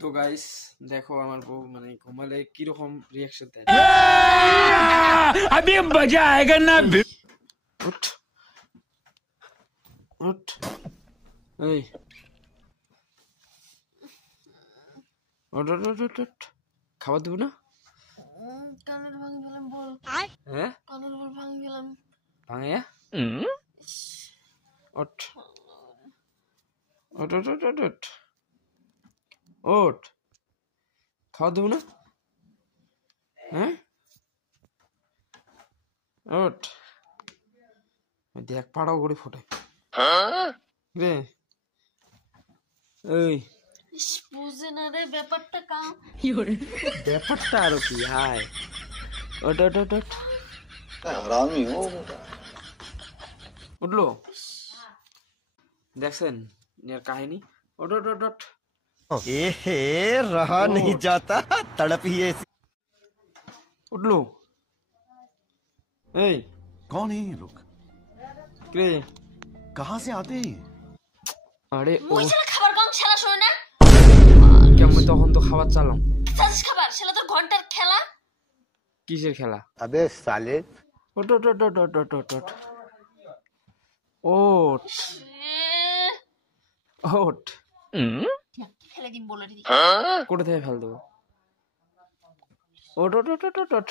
তো গাইস দেখো আমার বউ মানে ঘুমালে কি রকম রিঅ্যাকশন দেয়। अभी मजा आएगा ना। উঠ উঠ এই উঠ উঠ উঠ উঠ, উঠ। খাবার দেবো না? কানের ভাঙি ফেলাম বল। হ্যাঁ কানের বল ভাঙি ফেলাম। ভাঙিয়া উঠ উঠ উঠ উঠ উঠ উঠ উঠ, খাবার দেবো না? হ্যাঁ ওঠ, দেখ পাড়াও করে ফোটে রে। এই বুঝে না রে ব্যাপারটা কাম। ব্যাপারটা আরো কি হাই। ওঠ ওঠ ওঠ ওঠ, উঠলো দেখছেন এর কাহিনী। ওঠ ওঠ ওঠ ওঠ, एहे रहा नहीं जाता तड़प ही ऐसी। উঠলো। এই कौन है ये लोग? কে? कहाँ से आते हैं? আরে ও ওই শালা খাবার গাং শালা শুনে না। কেমন তখন তো খাবার চালাম। সাজিস খাবার শালা তোর ঘন্টার খেলা। কিসের খেলা? अबे साले ওঠ ওঠ ওঠ ওঠ ওঠ ওঠ ওঠ ওঠ ওঠ, ফেলে দিন বলে দিই। কোথা থেকে ফেল দেবো? ওঠ ওঠ ওঠ ওঠ ওঠ ওঠ,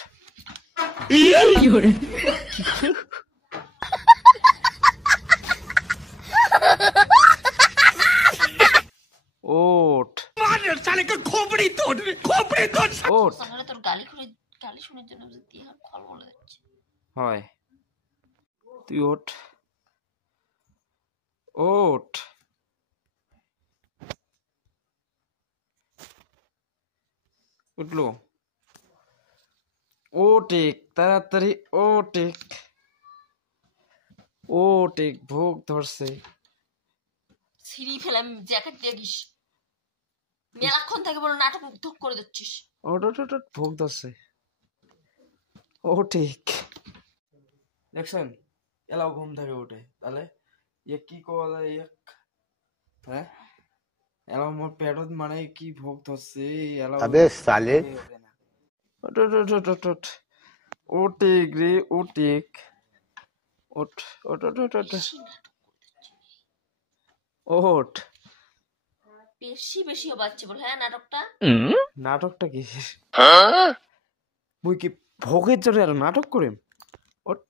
ওঠ साले का खोपड़ी तोड़ ওঠ। তাহলে তোর গালি শুনে জন্য তুই আর খল বলে যাচ্ছে। হয় তুই ওঠ ওঠ, উঠলো। ও টেক তাড়াতাড়ি, ও টেক ও টেক, ভোগ ধরছে। সিঁড়ি ফেলাম জ্যাকেট দিয়ে গিস। মেলাক্ষণ থেকে বলো নাটক ধুক করে দিচ্ছিস। ওঠ ওঠ ওঠ ওঠ, ভোগ ধরছে। ও ঠিক দেখছেন এলাও ঘুম থেকে উঠে তাহলে ইয়ে কি করা যায় হ্যাঁ এলাও মোর পেটত মানে কি ভোগ ধরছে এলাও। अबे साले ওঠ ওঠ ওঠ ওঠ ওঠ ওঠ, ও ঠিক রে ও ঠিক, ওঠ ওঠ ওঠ ওঠ ওঠ ওঠ। বেশি বেশি বাচ্চা বল হ্যাঁ নাটকটা। নাটকটা কি বই কি ভোগের জন্য আর নাটক করে? ওঠ।